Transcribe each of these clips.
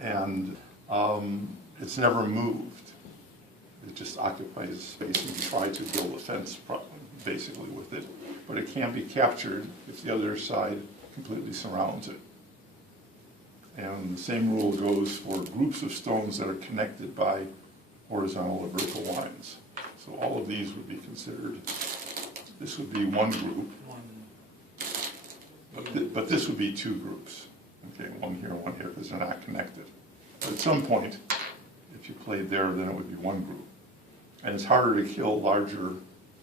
and it's never moved. It just occupies space, and you try to build a fence basically with it, but it can't be captured if the other side completely surrounds it. And the same rule goes for groups of stones that are connected by horizontal or vertical lines. So all of these would be considered, this would be one group, but this would be two groups. Okay, one here, because they're not connected. But at some point, if you played there, then it would be one group. And it's harder to kill larger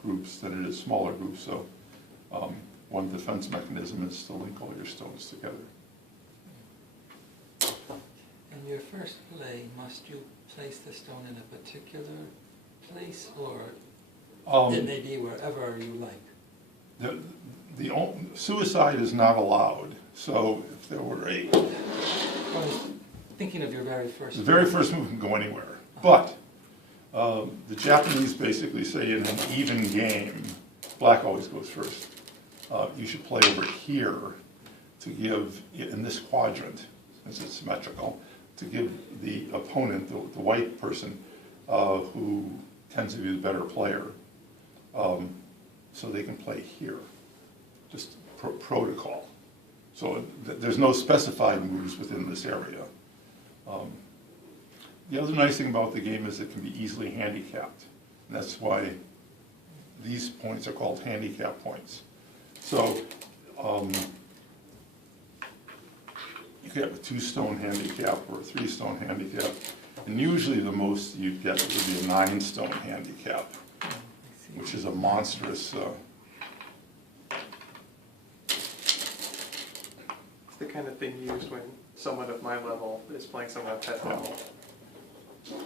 groups than it is smaller groups, so one defense mechanism is to link all your stones together. In your first play, must you place the stone in a particular place, or it may be wherever you like? Suicide is not allowed, so if there were I was thinking of your very first. The very first move can go anywhere, but the Japanese basically say in an even game, black always goes first. You should play over here to give, in this quadrant, since it's symmetrical, to give the opponent, the white person, who tends to be the better player, so they can play here. Just protocol. So there's no specified moves within this area. The other nice thing about the game is it can be easily handicapped. And that's why these points are called handicap points. So you could have a 2-stone handicap or a 3-stone handicap. And usually the most you'd get would be a 9-stone handicap, which is a monstrous... It's the kind of thing used when someone of my level is playing someone of pet level.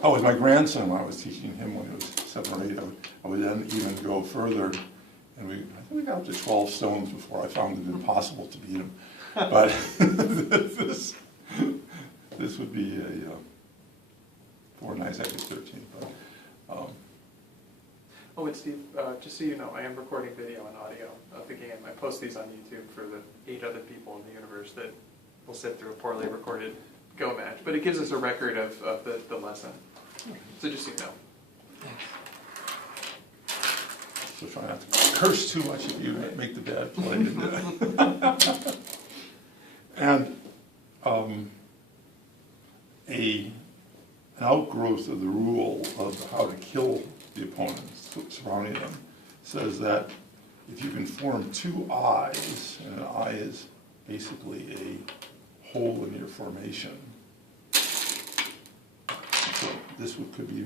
Oh, with my grandson, when I was teaching him when he was 7 or 8, I would then even go further, and I think we got up to 12 stones before I found it impossible to beat him. But this would be a 4 9s, actually 13. But, Oh, and Steve, just so you know, I am recording video and audio of the game. I post these on YouTube for the 8 other people in the universe that will sit through a poorly recorded Go match. But it gives us a record of the lesson. So just so you know. Thanks. so try not to curse too much if you make the bad play. And an outgrowth of the rule of how to kill the opponents surrounding them says that if you can form 2 eyes, and an eye is basically a hole in your formation, so this could be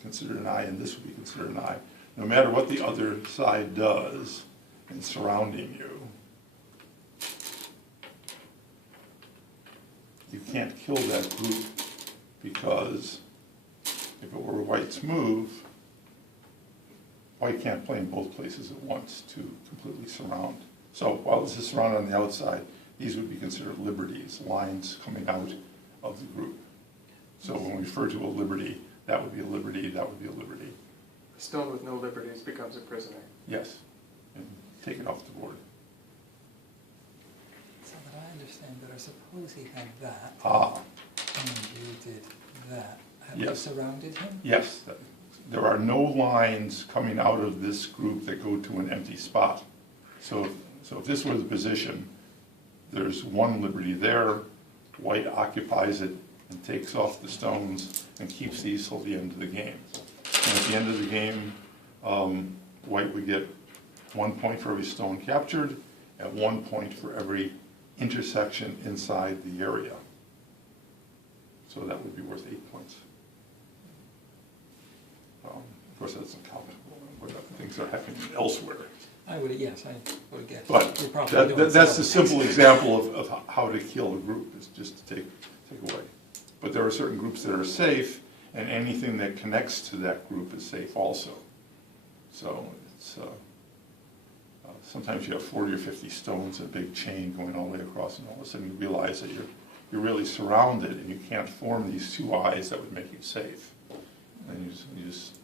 considered an eye and this would be considered an eye. No matter what the other side does in surrounding you, you can't kill that group, because if it were white's move, white can't play in both places at once to completely surround. So while this is surrounded on the outside, these would be considered liberties, lines coming out of the group. So when we refer to a liberty, that would be a liberty, that would be a liberty. A stone with no liberties becomes a prisoner. Yes, and take it off the board. So that I understand better, suppose he had that, Ah, and you did that. Have you Yes. surrounded him? yes, there are no lines coming out of this group that go to an empty spot. So if this were the position, there's one liberty there, white occupies it and takes off the stones and keeps these till the end of the game. And at the end of the game, white would get 1 point for every stone captured, and 1 point for every intersection inside the area. So that would be worth 8 points. Of course, that doesn't count what other things are happening elsewhere. I would, yes, I would guess. But You're probably doing that's a some. simple example of how to kill a group, is just to take away. But there are certain groups that are safe, and anything that connects to that group is safe also. So it's sometimes you have 40 or 50 stones in a big chain going all the way across, and all of a sudden you realize that you're really surrounded, and you can't form these 2 eyes that would make you safe. And you just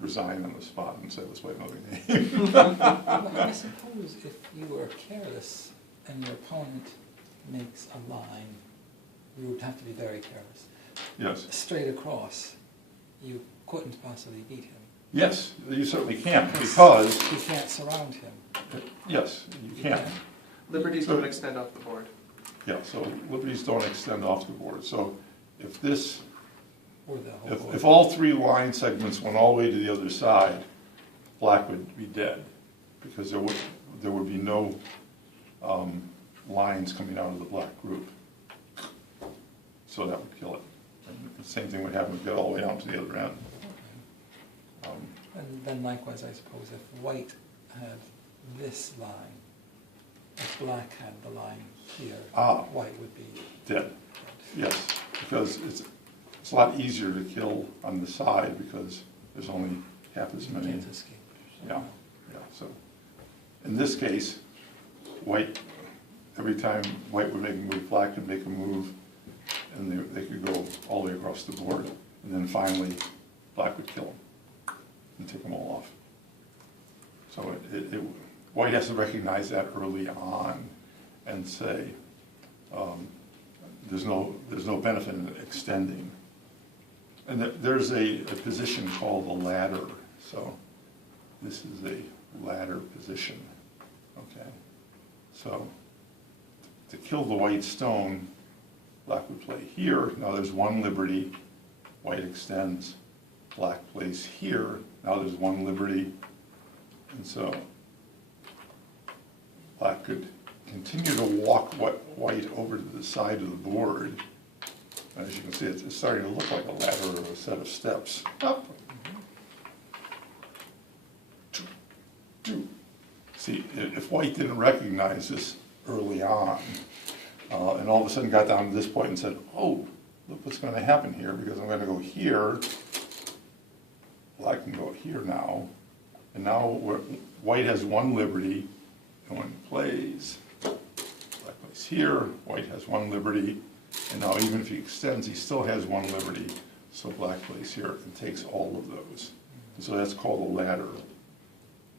resign on the spot and say, let's play another game. Well, I suppose if you are careless and your opponent makes a line you would have to be very careless. Yes. Straight across, you couldn't possibly beat him. Yes, you certainly can, because, You can't surround him. yes, you can. Liberties So- don't extend off the board. Yeah, so liberties don't extend off the board. So if this, Or the whole board. if all three line segments went all the way to the other side, black would be dead, because there would be no lines coming out of the black group. So that would kill it. And the same thing would happen if you got all the way down to the other end. And then likewise, I suppose, if white had this line, if black had the line here, white would be Dead, yes, because it's a lot easier to kill on the side because there's only half as you many. can't escape. Yeah, yeah, so, in this case, white, every time white would make a move, black could make a move, and they could go all the way across the board, and then finally, black would kill them and take them all off. So white has to recognize that early on and say, there's no benefit in extending. And there's a position called a ladder, so this is a ladder position, okay? So to kill the white stone, black would play here. Now there's one liberty, white extends, black plays here. Now there's one liberty, and so black could continue to walk white over to the side of the board. As you can see, it's starting to look like a ladder or a set of steps. Up. See, if white didn't recognize this early on, and all of a sudden got down to this point and said, oh, look what's going to happen here, because I'm going to go here, black can go here now, and now white has one liberty, and when it plays, black plays here, white has one liberty, and now even if he extends, he still has one liberty, so black plays here and takes all of those. And so that's called a ladder.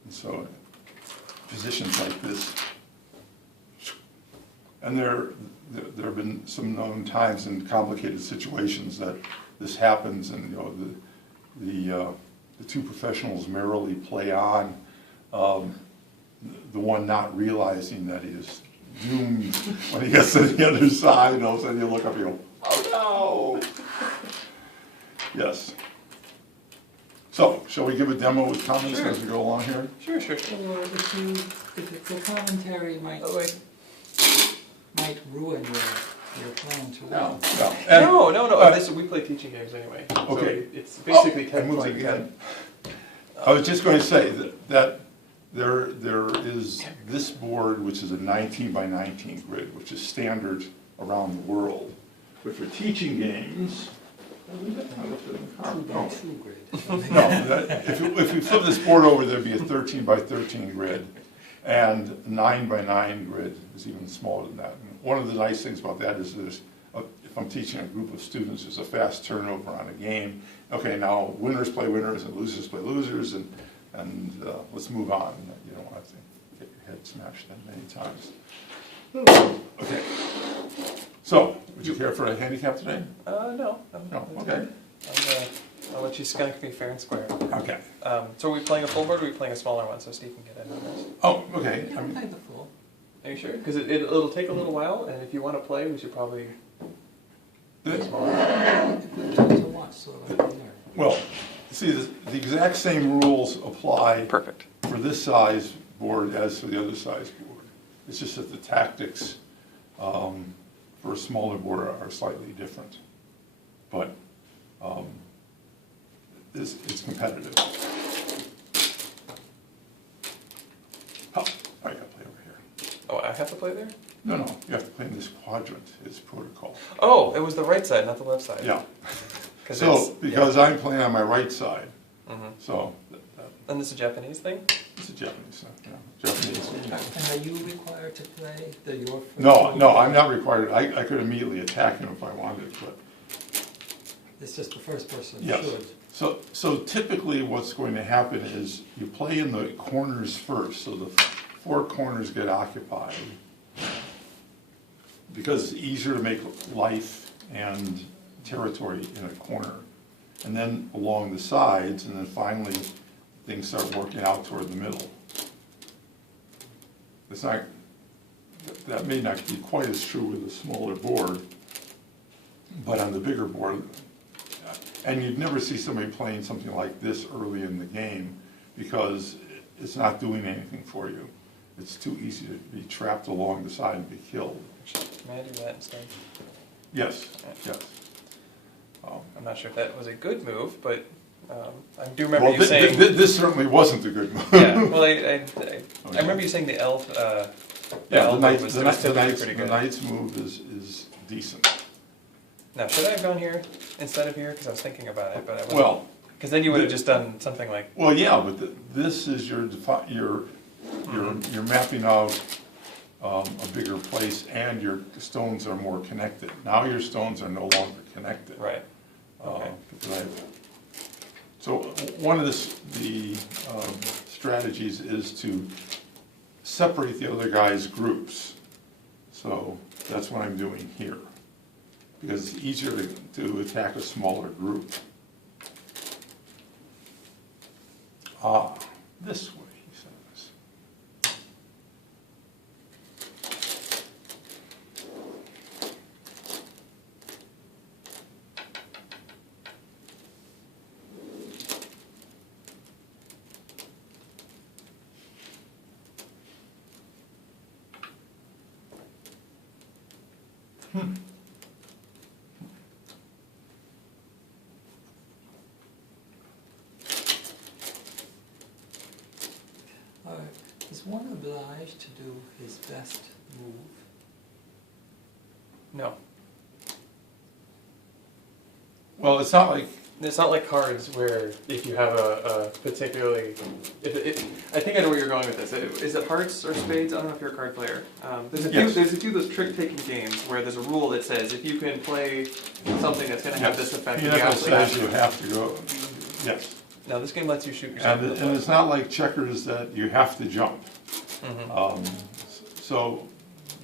And so positions like this, and there have been some known times in complicated situations that this happens, and the two professionals merrily play on, the one not realizing that he is doomed when he gets to the other side, and all of a sudden you look up and you go, oh no! Yes. So, shall we give a demo with comments Sure. as we go along here? Sure. Or if it's a commentary might ruin your plan to win. No. And- No. We play teaching games anyway. Okay. So it's basically I 10 moved points. again. I was just going to say that there is this board, which is a 19 by 19 grid, which is standard around the world. But for teaching games, Two by two grid. no, if you flip this board over, there'd be a 13 by 13 grid, and 9 by 9 grid is even smaller than that. And one of the nice things about that is if I'm teaching a group of students, there's a fast turnover on a game. Okay, now winners play winners and losers play losers, and let's move on. You don't have to get your head smashed that many times. Okay. So, would you care for a handicap today? No. No, okay. I'll let you skank me fair and square. Okay. So are we playing a full board or are we playing a smaller one so Steve can get in on this? Oh, okay. You can play the full. Are you sure? Because it'll take a little while, and if you want to play, we should probably play smaller. If we try to watch, so that I can learn. Well, see, the exact same rules apply Perfect. for this size board as for the other size board. It's just that the tactics for a smaller board are slightly different. But it's competitive. Oh, I gotta play over here. Oh, I have to play there? No, you have to play in this quadrant. It's protocol. Oh, it was the right side, not the left side. Yeah. 'Cause So, it's- because I'm playing on my right side, Mhm. so And this is a Japanese thing? it's a Japanese, Japanese. And are you required to play your first? No, I'm not required. I could immediately attack him if I wanted, but It's just the first person yes. should. So typically what's going to happen is you play in the corners first, so the four corners get occupied. Because it's easier to make life and territory in a corner. And then along the sides, and then finally, things start working out toward the middle. It's not, that may not be quite as true with a smaller board, but on the bigger board, and you'd never see somebody playing something like this early in the game because it's not doing anything for you. It's too easy to be trapped along the side and be killed. May I do that instead? Yes, yes. I'm not sure if that was a good move, but I do remember Well, you saying. this certainly wasn't a good move. Yeah, well, I remember you saying the elf. Yeah, elf the was typically pretty good. knight's move is decent. Now, should I have gone here instead of here? Because I was thinking about it, but I wasn't. Well, because then you would have just done something like. well, yeah, but this is you're mapping out a bigger place, and your stones are more connected. Now your stones are no longer connected. Right. Okay. So one of the strategies is to separate the other guys' groups. So that's what I'm doing here, because it's easier to attack a smaller group. This way, he says. Is one obliged to do his best move? No. Well, it's not like, It's not like cards where if you have a particularly. I think I know where you're going with this. Is it hearts or spades? I don't know if you're a card player. There's a few. Yes. There's a few of those trick-taking games where there's a rule that says if you can play something that's going to have this effect, you Pinocchio absolutely says you have to go, yes. Now this game lets you shoot yourself. And it's not like checkers that you have to jump. So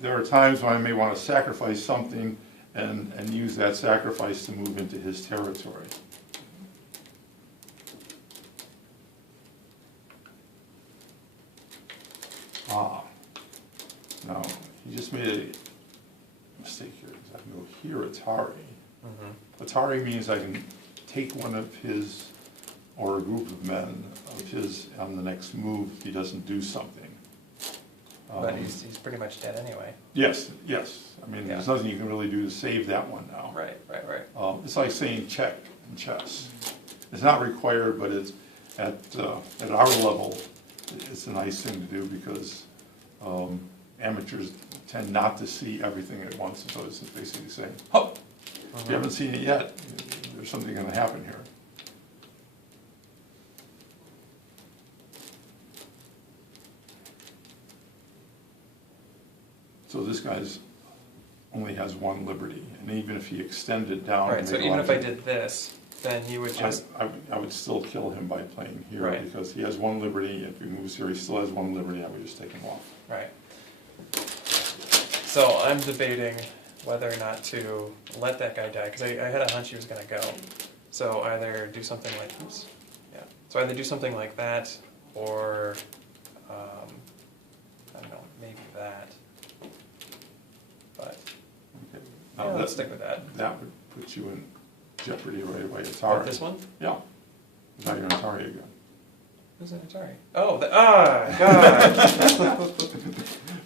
there are times when I may want to sacrifice something and use that sacrifice to move into his territory. Now, he just made a mistake here, because I can go here, Atari. Atari means I can take one of his, or a group of men of his on the next move if he doesn't do something. But he's pretty much dead anyway. Yes, yes. I mean, there's Yeah. nothing you can really do to save that one now. Right. It's like saying check in chess. It's not required, but it's at our level, it's a nice thing to do because amateurs tend not to see everything at once, and so it's basically saying, "Oh, if you haven't seen it yet, there's something going to happen here." So this guy's only has one liberty, and even if he extended down, Right. So even if I did this, then you would just. I would still kill him by playing here, Right. because he has one liberty. If he moves here, he still has one liberty. I would just take him off. Right. So I'm debating whether or not to let that guy die, because I had a hunch he was going to go. So either do something like, oops, yeah. So either do something like that, or I don't know, maybe that. But Okay. yeah, let's stick with that. That would put you in jeopardy right away. With Atari. this one? Yeah. Now you're in Atari again. Who's an Atari? Oh, God.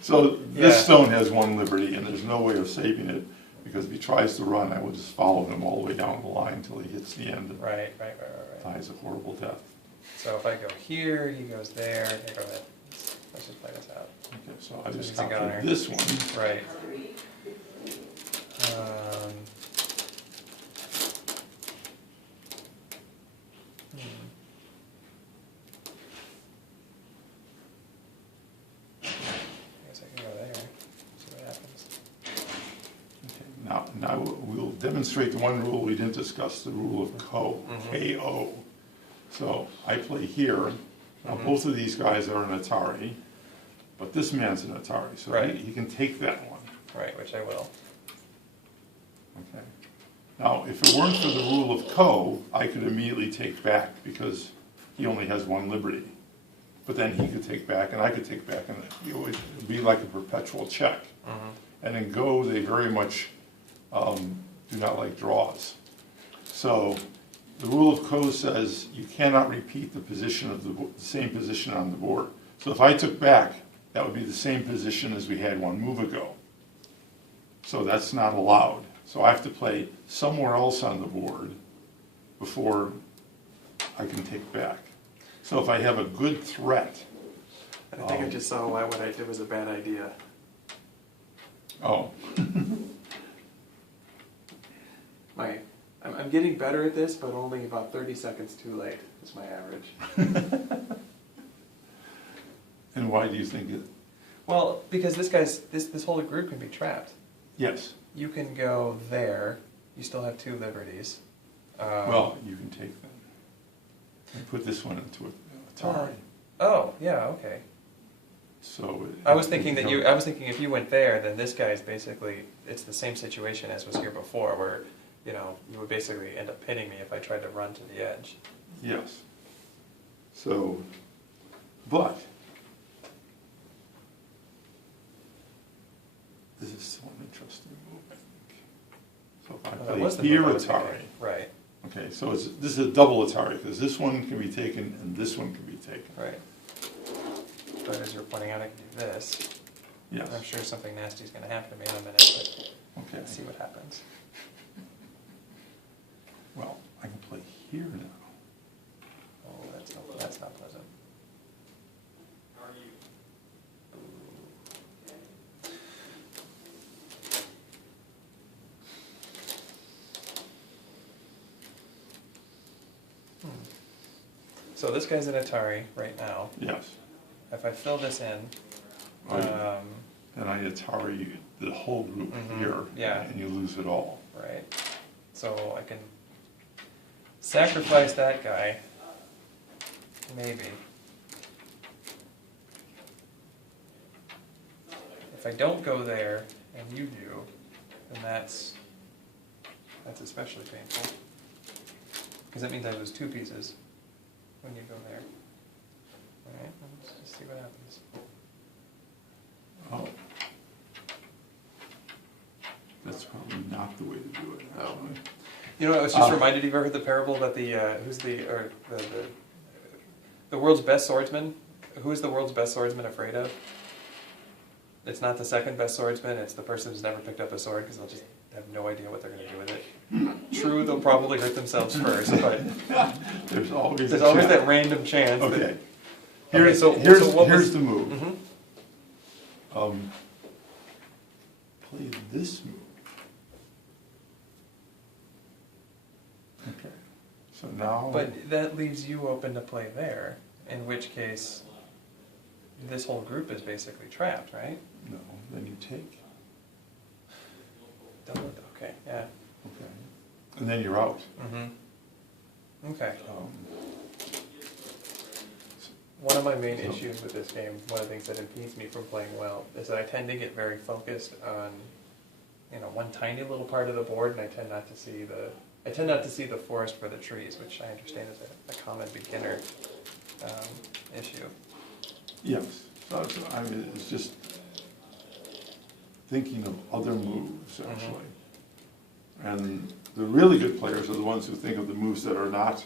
So this Yeah. stone has one liberty, and there's no way of saving it, because if he tries to run, I will just follow him all the way down the line until he hits the end and Right. dies a horrible death. So if I go here, he goes there. Here, go ahead. Let's just play this out. Okay, so I So just he's a copied goner. this one. Right. I guess I can go there. See what happens. Okay, now we'll demonstrate the one rule we didn't discuss, the rule of Ko, K-O. So I play here. Now both of these guys are an Atari, but this man's an Atari, so Right. he can take that one. Right, which I will. Okay. Now, if it weren't for the rule of co, I could immediately take back because he only has one liberty. But then he could take back and I could take back, and it would be like a perpetual check. And in Go, they very much do not like draws. So the rule of co says you cannot repeat the position of the same position on the board. So if I took back, that would be the same position as we had one move ago. So that's not allowed. So I have to play somewhere else on the board before I can take back. So if I have a good threat, I think I just saw why what I did was a bad idea. oh, I'm getting better at this, but only about 30 seconds too late is my average. and why do you think it? Well, because this whole group can be trapped. Yes. You can go there, you still have 2 liberties. Well, you can take them. And put this one into Atari. Oh, yeah, okay. So I was thinking if you went there, then this guy's basically, it's the same situation as was here before, where, you know, you would basically end up hitting me if I tried to run to the edge. Yes. So, but this is still an interesting move, I think. So if Well, that I was the play here move I was Atari. thinking. Right, Okay, so this is a double Atari, because this one can be taken and this one can be taken. right. But as you're pointing out, I can do this. Yes, I'm sure something nasty's gonna happen to me in a minute, but okay. let's see what happens. Well, I can play here now. Oh, that's not pleasant. So this guy's an Atari right now. Yes. If I fill this in, Oh, yeah. And I Atari the whole group Mhm, here. yeah. And you lose it all. right, so I can sacrifice that guy, maybe. If I don't go there and you do, then that's especially painful. Because that means I lose 2 pieces when you go there. Alright, let's just see what happens. Oh. That's probably not the way to do it, Oh. actually. You know, I was just reminded, have you ever heard the parable about the world's best swordsman? Who is the world's best swordsman afraid of? It's not the second best swordsman, it's the person who's never picked up a sword because they'll just have no idea what they're going to do with it. True, they'll probably hurt themselves first, but There's always there's a always chance. that random chance. Okay. Okay, Here's, so what here's was- the move. Mhm. Play this move. Okay. So now. But that leaves you open to play there, in which case this whole group is basically trapped, right? No, then you take. Okay, yeah. Okay. And then you're out. Mm-hmm. Okay. Um, One of my main issues with this game, one of the things that impedes me from playing well, is that I tend to get very focused on, you know, one tiny little part of the board, and I tend not to see the forest for the trees, which I understand is a common beginner issue. Yes. So I mean, it's just thinking of other moves, actually. And the really good players are the ones who think of the moves that are not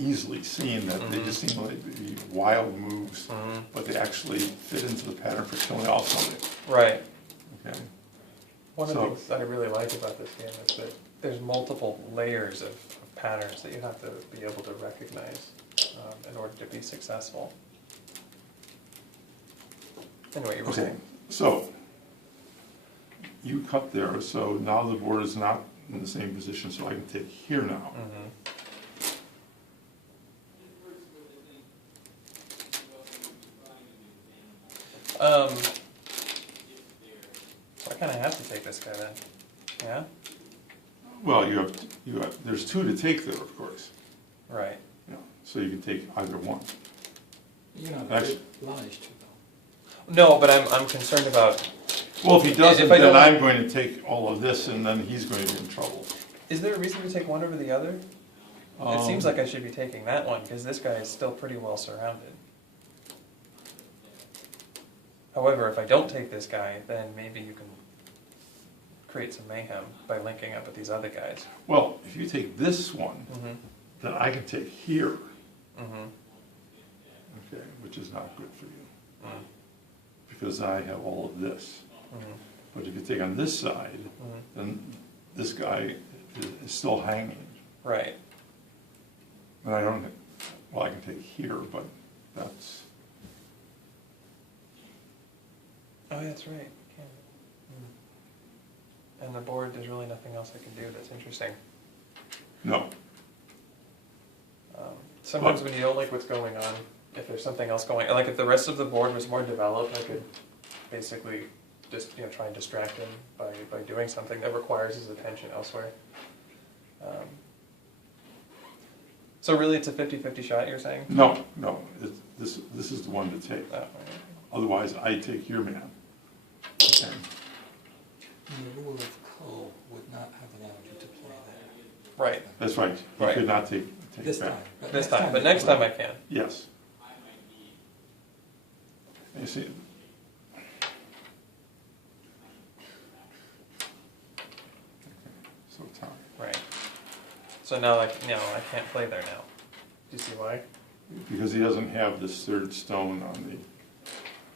easily seen, that they just seem like to be wild moves, but they actually fit into the pattern for killing off something. Right. Okay. One of So- the things I really like about this game is that there's multiple layers of patterns that you have to be able to recognize in order to be successful. Anyway, you were Okay. saying. So you cut there, so now the board is not in the same position, so I can take here now. Mhm. So I kind of have to take this guy then, yeah? Well, you have, there's 2 to take there, of course. Right. Yeah. So you can take either one. You're not Actually- obliged to, though. No, but I'm concerned about. Well, if he doesn't, If I then don't- I'm going to take all of this, and then he's going to be in trouble. Is there a reason to take one over the other? It seems like I should be taking that one, because this guy is still pretty well surrounded. However, if I don't take this guy, then maybe you can create some mayhem by linking up with these other guys. Well, if you take this one, Mm-hmm. then I can take here, Mm-hmm. okay, which is not good for you, Mm-hmm. because I have all of this. Mm-hmm. But if you take on this side, Mm-hmm. then this guy is still hanging. Right. And I don't, well, I can take here, but that's, Oh, that's right. You can. And the board, there's really nothing else I can do that's interesting. no. Sometimes when you don't like what's going on, if there's something else going, like if the rest of the board was more developed, I could basically just try and distract him by doing something that requires his attention elsewhere. So really, it's a 50-50 shot. You're saying? No, this is the one to take. Oh, right. Otherwise, I take your man. Okay. And the rule of Ko would not have allowed you to play there. Right. That's right. You Right. could not take This back. time. This time, but next time I can. Yes. You see, so Tom, Right. So now, I can't play there now. Do you see why? because he doesn't have this third stone on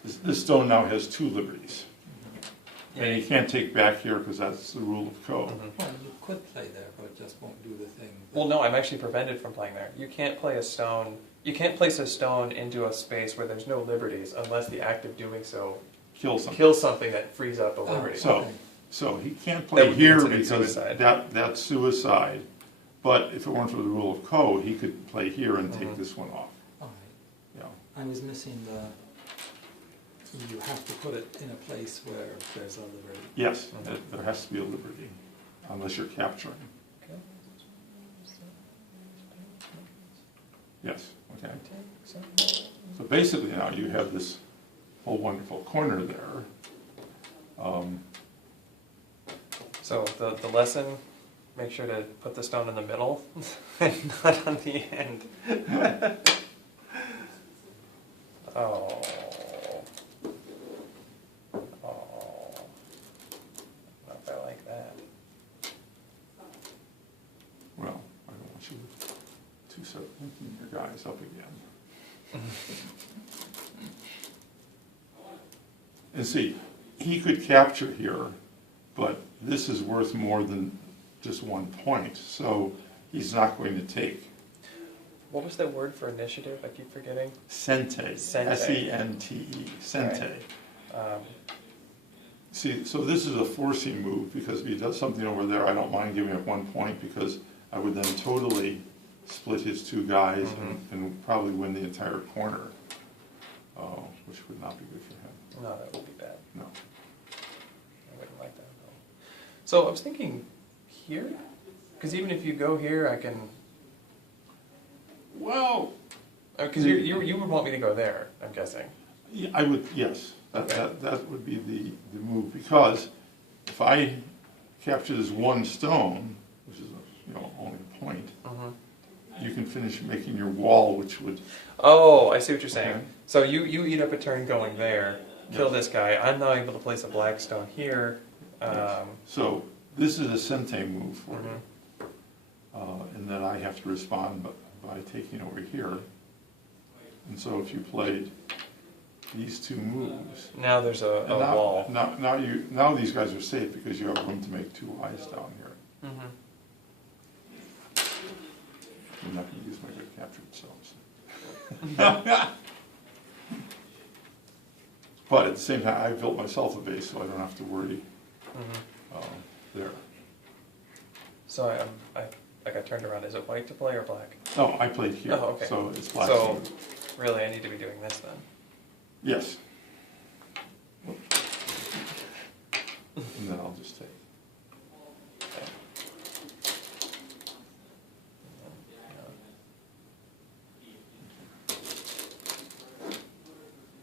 the, this stone now has two liberties. And he can't take back here because that's the rule of Co. Mhm. Well, you could play there, but it just won't do the thing. that- Well, no, I'm actually prevented from playing there. You can't play a stone. You can't place a stone into a space where there's no liberties unless the act of doing so Kill something. kills something that frees up a Oh, liberty. So- okay. So he can't That play would be here considered because suicide. that's suicide. But if it weren't for the rule of Co, he could play here and take Mhm. this one off. All right. Yeah. I was missing you have to put it in a place where there's a liberty. Yes, Mhm. there has to be a liberty, unless you're capturing. Yes, okay. So basically now you have this whole wonderful corner there. So the lesson, make sure to put the stone in the middle and not on the end. Oh. Oh. Not if I like that. Well, I don't want you to start linking your guys up again. And see, he could capture here, but this is worth more than just 1 point, so he's not going to take. What was that word for initiative? I keep forgetting. Sente, Sente. S-E-N-T-E, Sente. Right. See, so this is a forcing move, because if he does something over there, I don't mind giving up 1 point, because I would then totally split his two guys and probably win the entire corner, which would not be good for him. No, that would be bad. No. I wouldn't like that at all. So I was thinking here, because even if you go here, I can. Well, Because you would want me to go there, I'm guessing. yeah, I would, yes, Okay. that would be the move, because if I capture this one stone, which is, only a point, you can finish making your wall, which would, Oh, I see what you're saying. Okay. So you eat up a turn going there, kill Yes. this guy. I'm now able to place a black stone here. so this is a Sente move for Mhm. you. And then I have to respond by taking over here. And so if you played these two moves. Now there's a and now, wall. Now these guys are safe because you have room to make two eyes down here. Mhm. I'm not going to use my good captured selves. But at the same time, I built myself a base, so I don't have to worry Mhm. there. So I got turned around. Is it white to play or black? No, I played here, Oh, okay. so it's black. So really, I need to be doing this then. Yes. And then I'll just take. Okay.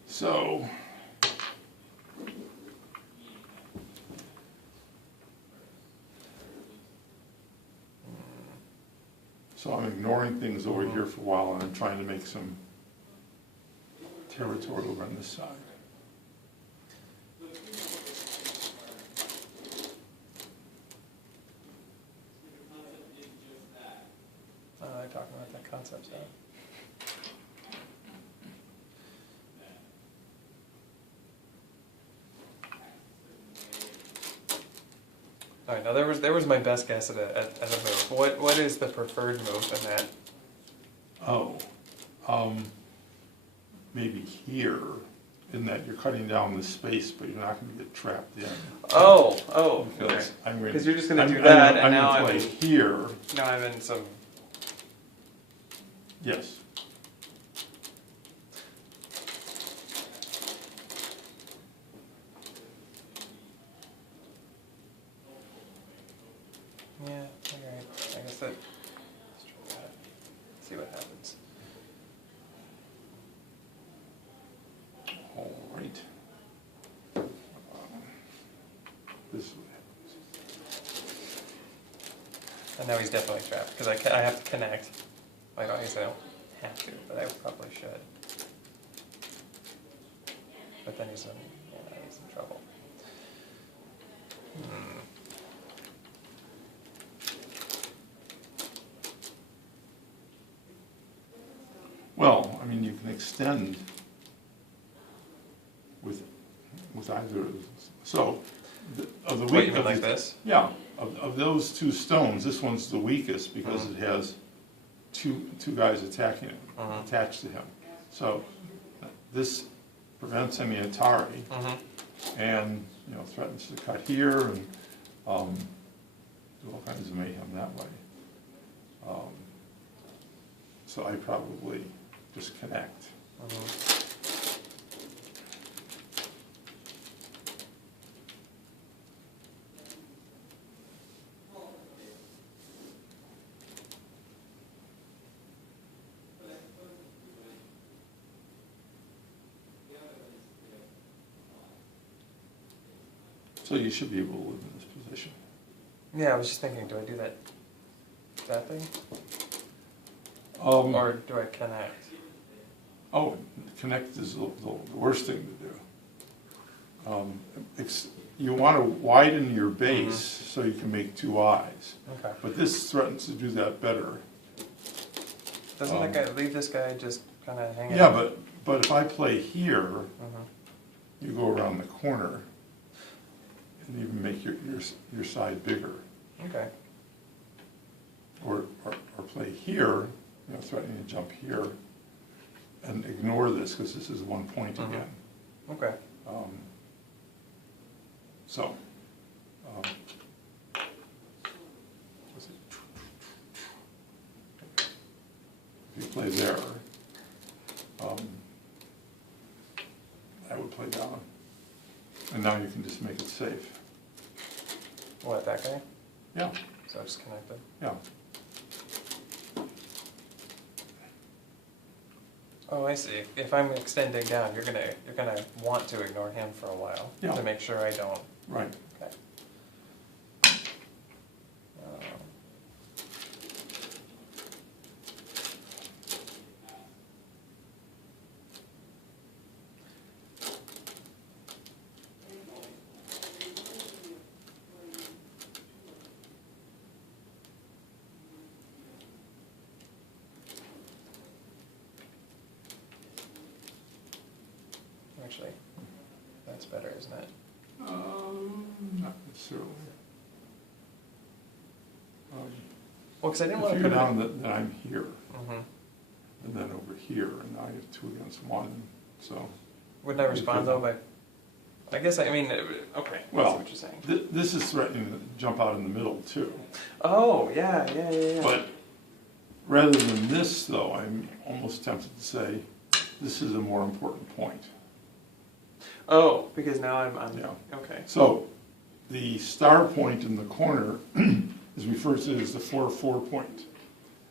So. So I'm ignoring things over here for a while, and I'm trying to make some territory over on this side. They're talking about that concept stuff. All right, now there was my best guess at a move. What is the preferred move in that? Oh, maybe here, in that you're cutting down the space, but you're not gonna get trapped in. Oh, okay. Because I'm gonna. 'Cause you're just gonna I'm- do I'm that, gonna- and now I'm I'm gonna play in- here, Now I'm in some. yes. Yeah, alright. I guess that. Let's try that. See what happens. All right. This way. And now he's definitely trapped because I have to connect. Like obviously I don't have to, but I probably should. But then he's in trouble. Well, I mean, you can extend with either, so, of the What, weak. you mean like this? Yeah, of those two stones, this one's the weakest because it has two guys attacking it, attached to him. So, this prevents any Atari, and, threatens to cut here and, do all kinds of mayhem that way. So I probably just connect. So you should be able to live in this position. Yeah, I was just thinking, do I do that thing? Um, Or do I connect? Oh, connect is the worst thing to do. You want to widen your base so you can make two eyes, Okay. but this threatens to do that better. Doesn't that guy leave this guy just kind of hanging? Yeah, but if I play here, Mhm. you go around the corner and even make your side bigger. Okay. Or play here, threatening to jump here, and ignore this because this is 1 point again. Okay. So, if you play there, I would play down. And now you can just make it safe. What, that guy? Yeah, So I just connected. yeah. Oh, I see. If I'm extending down, you're gonna want to ignore him for a while Yeah. to make sure I don't. Right. Okay. Actually, that's better, isn't it? Not necessarily. Well, because I didn't If want to you're put it. down, then I'm here, Mhm. and then over here, and now I have 2 against 1, so. Wouldn't I respond though by? I guess I mean. Okay. I see Well, what you're saying. this is threatening to jump out in the middle too. Oh yeah. But rather than this, though, I'm almost tempted to say, this is a more important point. Oh, because now I'm on. Yeah. Okay. So, the star point in the corner is referred to as the 4-4 point.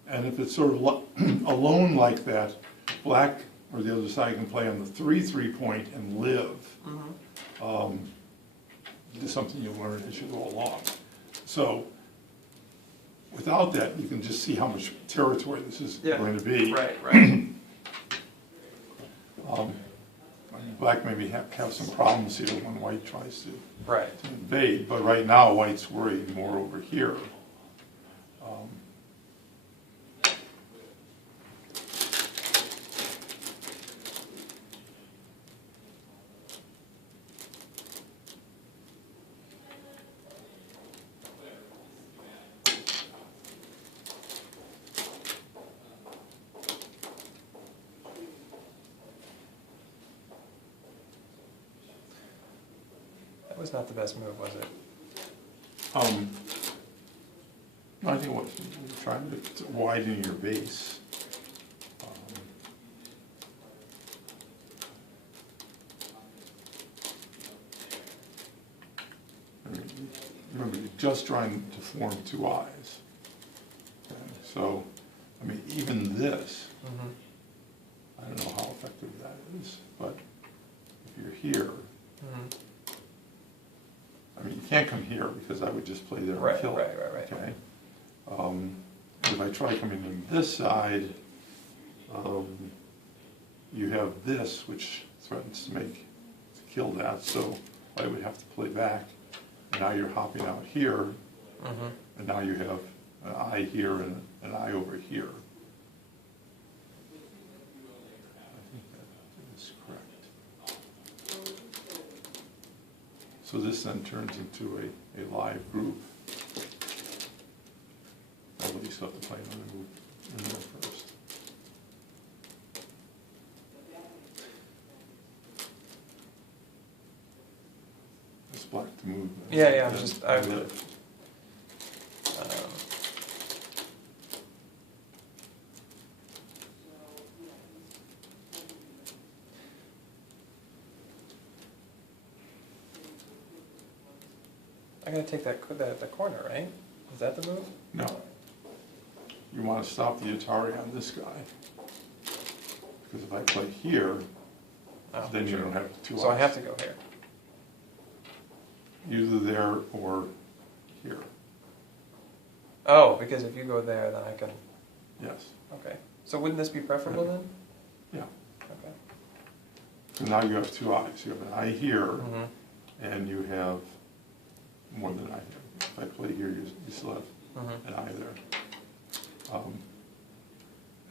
And if it's sort of alone like that, black or the other side can play on the 3-3 point and live. This is something you'll learn as you go along. So, with without that, you can just see how much territory this is Yeah. going to be. Right. Black maybe have some problems here when white tries to Right. invade, but right now, white's worried more over here. That was not the best move, was it? No, I think what you're trying to widen your base. I mean, remember, you're just trying to form two eyes. Okay, so, I mean, even this, Mm-hmm. I don't know how effective that is, but if you're here, Mm-hmm. I mean, you can't come here because I would just play there and Right, kill right, it. right, right. Okay? If I try coming in this side, you have this, which threatens to kill that, so I would have to play back. And now you're hopping out here, Mm-hmm. and now you have an eye here and an eye over here. I think that is correct. So this then turns into a live group. Nobody still have to play another move in there first. It's black to move. Yeah, Then I live. I gotta take the corner, right? Is that the move? No. You want to stop the Atari on this guy. Because if I play here, Oh, then you sure. don't have two eyes. So I have to go here. Either there or here. Oh, because if you go there, then I can. Yes. Okay. So wouldn't this be preferable then? Yeah. Okay. So now you have two eyes. You have an eye here, Mm-hmm. and you have more than an eye here. If I play here, you still have Mm-hmm. an eye there.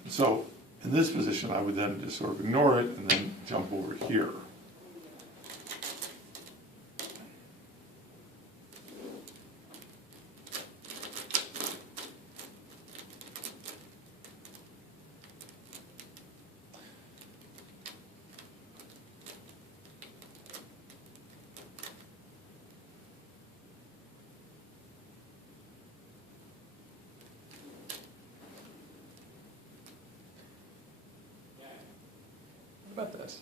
So in this position, I would then just sort of ignore it and then jump over here. What about this?